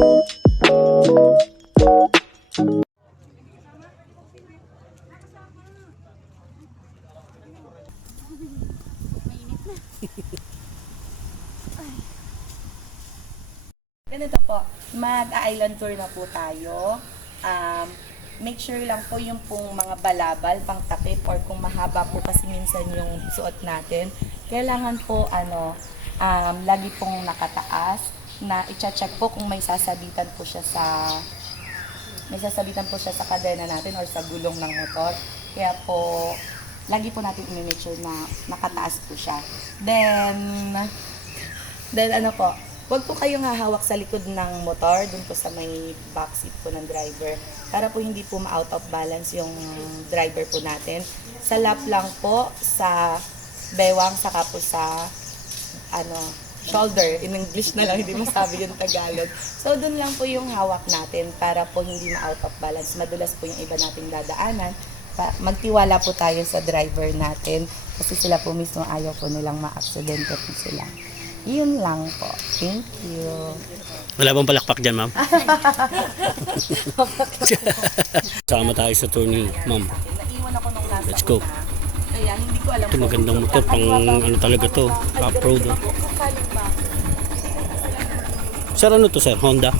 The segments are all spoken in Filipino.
Ganito po, mag-island tour na po tayo. Make sure lang po yung pong mga balabal, pang takip, or kung mahaba po kasi minsan yung suot natin, kailangan po lagi pong nakataas na i-check po kung may sasabitan po siya sa kadena natin or sa gulong ng motor. Kaya po, lagi po natin i-make sure na nakataas po siya. Then ano po, huwag po kayong hahawak sa likod ng motor, dun po sa may backseat po ng driver, para po hindi po ma-out of balance yung driver po natin. Sa lap lang po, sa bewang, saka po sa shoulder. In English na lang, hindi masabi yung Tagalog. So, dun lang po yung hawak natin para po hindi ma-out of balance. Madulas po yung iba nating dadaanan. Magtiwala po tayo sa driver natin kasi sila po mismo ayaw po nilang ma-aksidente po sila. Yun lang po. Thank you. Wala bang palakpak dyan, ma'am? Sama tayo sa tour ni ma'am. Naiwan ako nung nasa Let's go. una. Kaya hindi ko alam. Ito magandang motor, pang ano talaga to, off-road. Oh. Sir, ano to sir? Honda?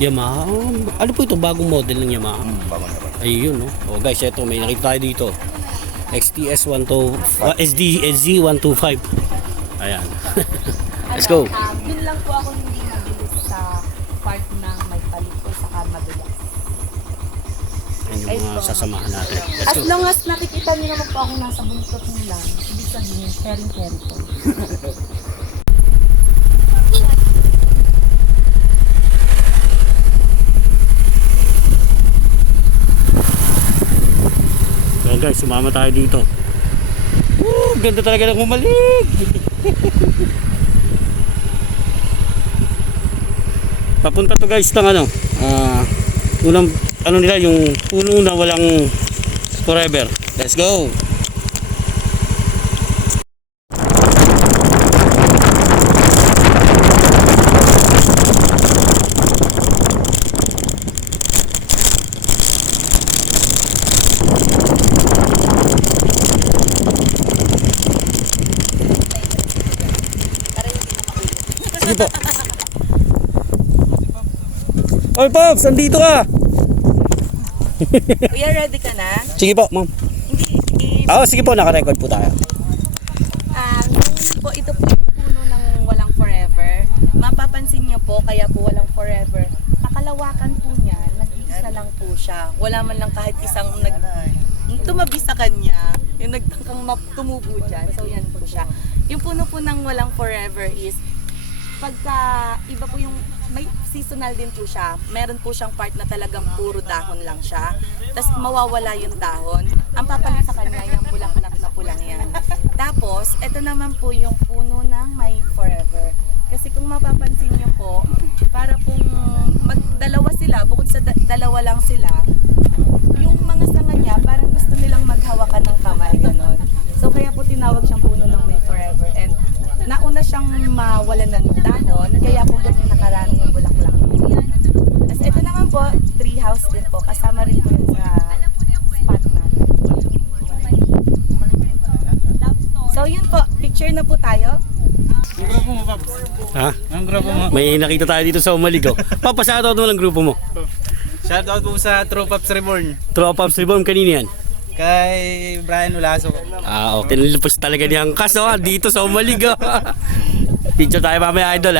Yamaha. Ano po ito? Bagong model ng Yamaha? Bagong naman. Ayun, no? Oh guys, ito may nakita tayo dito. XTS 125, SZ125. Ayan. Let's go. Yun lang po ako hindi mabilis sa part ng may paliko saka madulas. Ayan yung mga sasamahan natin. Let's As go. long as nakikita niyo naman po ako nasa buntot nila, ibig sabihin, caring po. So guys, sumama tayo dito. Ganda talaga ng humalig. Papunta to guys ng unang nila yung puno na walang forever. Let's go. Sige po. Oy Pops, andito ka. Kuya, ready ka na? Sige po, ma'am. Hindi. Sige po, naka-record po tayo. Ito po yung puno ng walang forever. Mapapansin niyo po, kaya po walang forever. Kakalawakan po niya, nag-iisa lang po siya. Wala man lang kahit isang tumabi sa kanya. Yung nagtangkang tumubo dyan. So yan po siya. Yung puno po ng walang forever is pagka iba po yung may seasonal din po siya. Meron po siyang part na talagang puro dahon lang siya. Tapos mawawala yung dahon. Ang papalit sa kanya yung bulaklak na pulang yan. Tapos, ito naman po yung puno ng may forever. Kasi kung mapapansin niyo po, para pong magdalawa sila, bukod sa dalawa lang sila, yung mga sanga niya, parang gusto nilang maghawakan ng kamay, ganon. So, kaya po tinawag siyang puno ng may forever. And nauna siyang mawalan ng dahon, kaya po ganyan nakarami yung bulaklak. Tapos ito naman po, tree house din po. Kasama rin po yun sa spot natin. So yun po, picture na po tayo. Yung grupo mo, Pops? Ha? Ang grupo mo? May nakita tayo dito sa Umaligaw. Papasado mo lang grupo mo. Shoutout po sa True Pops Reborn. True Pops Reborn, kanina yan? Kay Brian Ulaso. Tinilipos talaga niyang kaso dito sa Umaligaw. Picture tayo mamaya idol